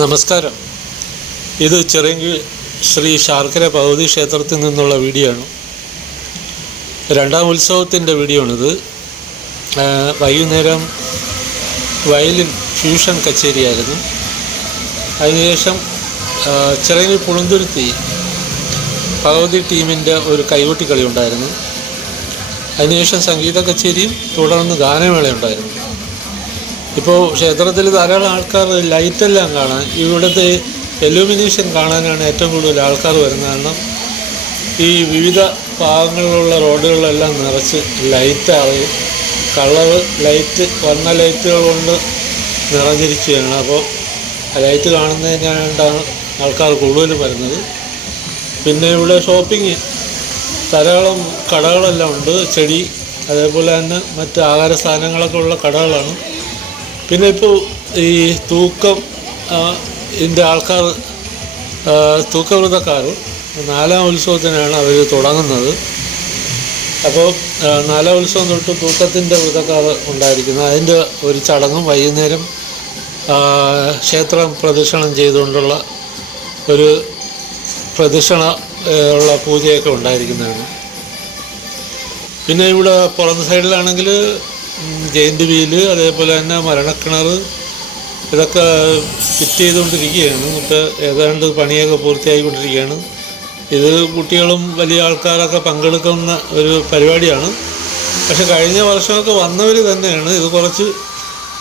നമസ്കാരം. ഇത് ചെറിയ ശ്രീ ശാർക്കര ഭഗവതി ക്ഷേത്രത്തിൽ നിന്നുള്ള വീഡിയോ ആണ്. രണ്ടാം ഉത്സവത്തിന്റെ വീഡിയോ ആണിത്. വൈകുന്നേരം വയലിൻ ഫ്യൂഷൻ കച്ചേരിയായിരുന്നു അതിനുശേഷം ചെറിയ പുളുന്തുരുത്തി ഭഗവതി ടീമിന്റെ ഒരു കൈകൊട്ടിക്കളി ഉണ്ടായിരുന്നു. അതിനുശേഷം സംഗീത കച്ചേരിയും തുടർന്ന് ഗാനമേള ഉണ്ടായിരുന്നു. ഇപ്പോൾ ക്ഷേത്രത്തിൽ ധാരാളം ആൾക്കാർ ലൈറ്റെല്ലാം കാണാൻ ഇവിടുത്തെ എലുമിനേഷൻ കാണാനാണ് ഏറ്റവും കൂടുതൽ ആൾക്കാർ വരുന്നത്. കാരണം ഈ വിവിധ ഭാഗങ്ങളിലുള്ള റോഡുകളെല്ലാം നിറച്ച് ലൈറ്റായി കളറ് ലൈറ്റ് വർണ ലൈറ്റുകൾ കൊണ്ട് നിറഞ്ഞിരിക്കുകയാണ്. അപ്പോൾ ലൈറ്റ് കാണുന്നതിനായിട്ടാണ് ആൾക്കാർ കൂടുതലും വരുന്നത്. പിന്നെ ഇവിടെ ഷോപ്പിംഗ് ധാരാളം കടകളെല്ലാം ഉണ്ട്. ചെടി അതേപോലെ തന്നെ മറ്റ് ആഹാര സാധനങ്ങളൊക്കെ ഉള്ള കടകളാണ്. പിന്നെ ഇപ്പോൾ ഈ തൂക്കം ഇതിന്റെ ആൾക്കാർ തൂക്കവൃതക്കാർ നാലാം ഉത്സവത്തിനാണ് അവർ തുടങ്ങുന്നത്. അപ്പോൾ നാലാം ഉത്സവം തൊട്ട് തൂക്കത്തിന്റെ വ്രതക്കാർ ഉണ്ടായിരിക്കുന്നത് അതിന്റെ ഒരു ചടങ്ങും വൈകുന്നേരം ക്ഷേത്രം പ്രദക്ഷിണം ചെയ്തുകൊണ്ടുള്ള ഒരു പ്രദക്ഷിണ ഉള്ള പൂജയൊക്കെ ഉണ്ടായിരിക്കുന്നതാണ്. പിന്നെ ഇവിടെ പുറം സൈഡിലാണെങ്കിൽ ജയിന്റ് വീൽ അതേപോലെ തന്നെ മരണക്കിണർ ഇതൊക്കെ ഫിറ്റ് ചെയ്തുകൊണ്ടിരിക്കുകയാണ്. ഇപ്പോൾ ഏതാണ്ട് പണിയൊക്കെ പൂർത്തിയായിക്കൊണ്ടിരിക്കുകയാണ്. ഇത് കുട്ടികളും വലിയ ആൾക്കാരൊക്കെ പങ്കെടുക്കുന്ന ഒരു പരിപാടിയാണ്. പക്ഷെ കഴിഞ്ഞ വർഷമൊക്കെ വന്നവർ തന്നെയാണ് ഇത് കുറച്ച്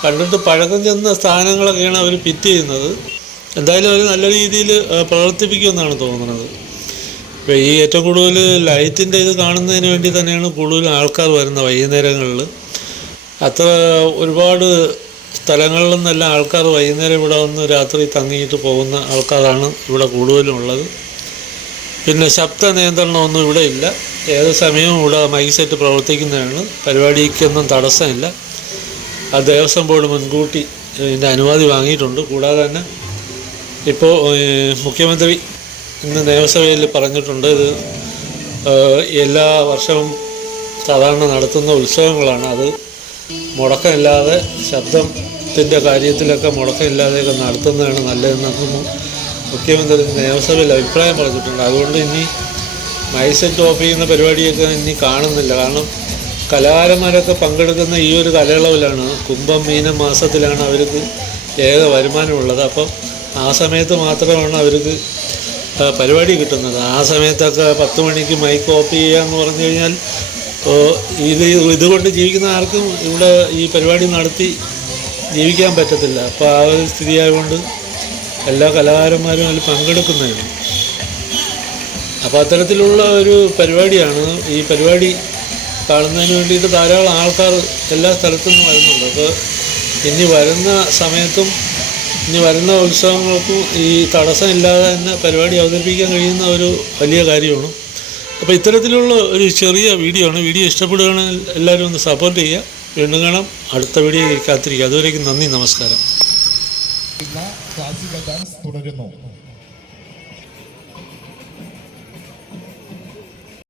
കണ്ടിട്ട് പഴക്കം ചെന്ന സ്ഥാനങ്ങളൊക്കെയാണ് അവർ ഫിറ്റ് ചെയ്യുന്നത്. എന്തായാലും അവർ നല്ല രീതിയിൽ പ്രവർത്തിപ്പിക്കുമെന്നാണ് തോന്നുന്നത്. ഇപ്പോൾ ഈ ഏറ്റവും കൂടുതൽ ലൈറ്റിന്റെ ഇത് കാണുന്നതിന് വേണ്ടി തന്നെയാണ് കൂടുതൽ ആൾക്കാർ വരുന്നത് വൈകുന്നേരങ്ങളിൽ അത്ര ഒരുപാട് സ്ഥലങ്ങളിൽ നിന്നെല്ലാം ആൾക്കാർ വൈകുന്നേരം ഇവിടെ വന്ന് രാത്രി തങ്ങിയിട്ട് പോകുന്ന ആൾക്കാരാണ് ഇവിടെ കൂടുതലും ഉള്ളത് പിന്നെ ശബ്ദ നിയന്ത്രണമൊന്നും ഇവിടെ ഇല്ല. ഏത് സമയവും ഇവിടെ മൈക്ക് പ്രവർത്തിക്കുന്നതാണ്. പരിപാടിക്കൊന്നും തടസ്സമില്ല. ആ ദേവസ്വം ബോർഡ് മുൻകൂട്ടി ഇതിന്റെ അനുമതി വാങ്ങിയിട്ടുണ്ട്. കൂടാതെ തന്നെ ഇപ്പോൾ മുഖ്യമന്ത്രി ഇന്ന് നിയമസഭയിൽ പറഞ്ഞിട്ടുണ്ട് ഇത് എല്ലാ വർഷവും സാധാരണ നടത്തുന്ന ഉത്സവങ്ങളാണ് അത്. മുടക്കമില്ലാതെ ശബ്ദത്തിന്റെ കാര്യത്തിലൊക്കെ മുടക്കമില്ലാതെയൊക്കെ നടത്തുന്നതാണ് നല്ലതെന്നൊക്കെ മുഖ്യമന്ത്രി നിയമസഭയിൽ അഭിപ്രായം പറഞ്ഞിട്ടുണ്ട്. അതുകൊണ്ട് ഇനി മൈസെറ്റ് ഓഫ് ചെയ്യുന്ന പരിപാടിയൊക്കെ ഇനി കാണുന്നില്ല. കാരണം കലാകാരന്മാരൊക്കെ പങ്കെടുക്കുന്ന ഈ ഒരു കാലയളവിലാണ് കുംഭം മീനം മാസത്തിലാണ് അവർക്ക് ഏക വരുമാനമുള്ളത്. അപ്പം ആ സമയത്ത് മാത്രമാണ് അവർക്ക് പരിപാടി കിട്ടുന്നത്. ആ സമയത്തൊക്കെ പത്ത് മണിക്ക് മൈക്ക് ഓഫ് ചെയ്യുക എന്ന് പറഞ്ഞു കഴിഞ്ഞാൽ ഇത് ഇതുകൊണ്ട് ജീവിക്കുന്ന ആർക്കും ഇവിടെ ഈ പരിപാടി നടത്തി ജീവിക്കാൻ പറ്റത്തില്ല. അപ്പോൾ ആ ഒരു സ്ഥിതി ആയതുകൊണ്ട് എല്ലാ കലാകാരന്മാരും അതിൽ പങ്കെടുക്കുന്നതാണ്. അപ്പോൾ അത്തരത്തിലുള്ള ഒരു പരിപാടിയാണ് ഈ പരിപാടി കാണുന്നതിന് വേണ്ടിയിട്ട് ധാരാളം ആൾക്കാർ എല്ലാ സ്ഥലത്തു നിന്നും വരുന്നുണ്ട്. അപ്പോൾ ഇനി വരുന്ന സമയത്തും ഇനി വരുന്ന ഉത്സവങ്ങൾക്കും ഈ തടസ്സമില്ലാതെ തന്നെ പരിപാടി അവതരിപ്പിക്കാൻ കഴിയുന്ന ഒരു വലിയ കാര്യമാണ്. അപ്പോൾ ഇത്തരത്തിലുള്ള ഒരു ചെറിയ വീഡിയോ ആണ്. വീഡിയോ ഇഷ്ടപ്പെടുകയാണെങ്കിൽ എല്ലാവരും ഒന്ന് സപ്പോർട്ട് ചെയ്യുക. വീണ്ടും കാണാം. അടുത്ത വീഡിയോ കാത്തിരിക്കുക. അതുവരേക്കും നന്ദി നമസ്കാരം. തുടരുന്നു.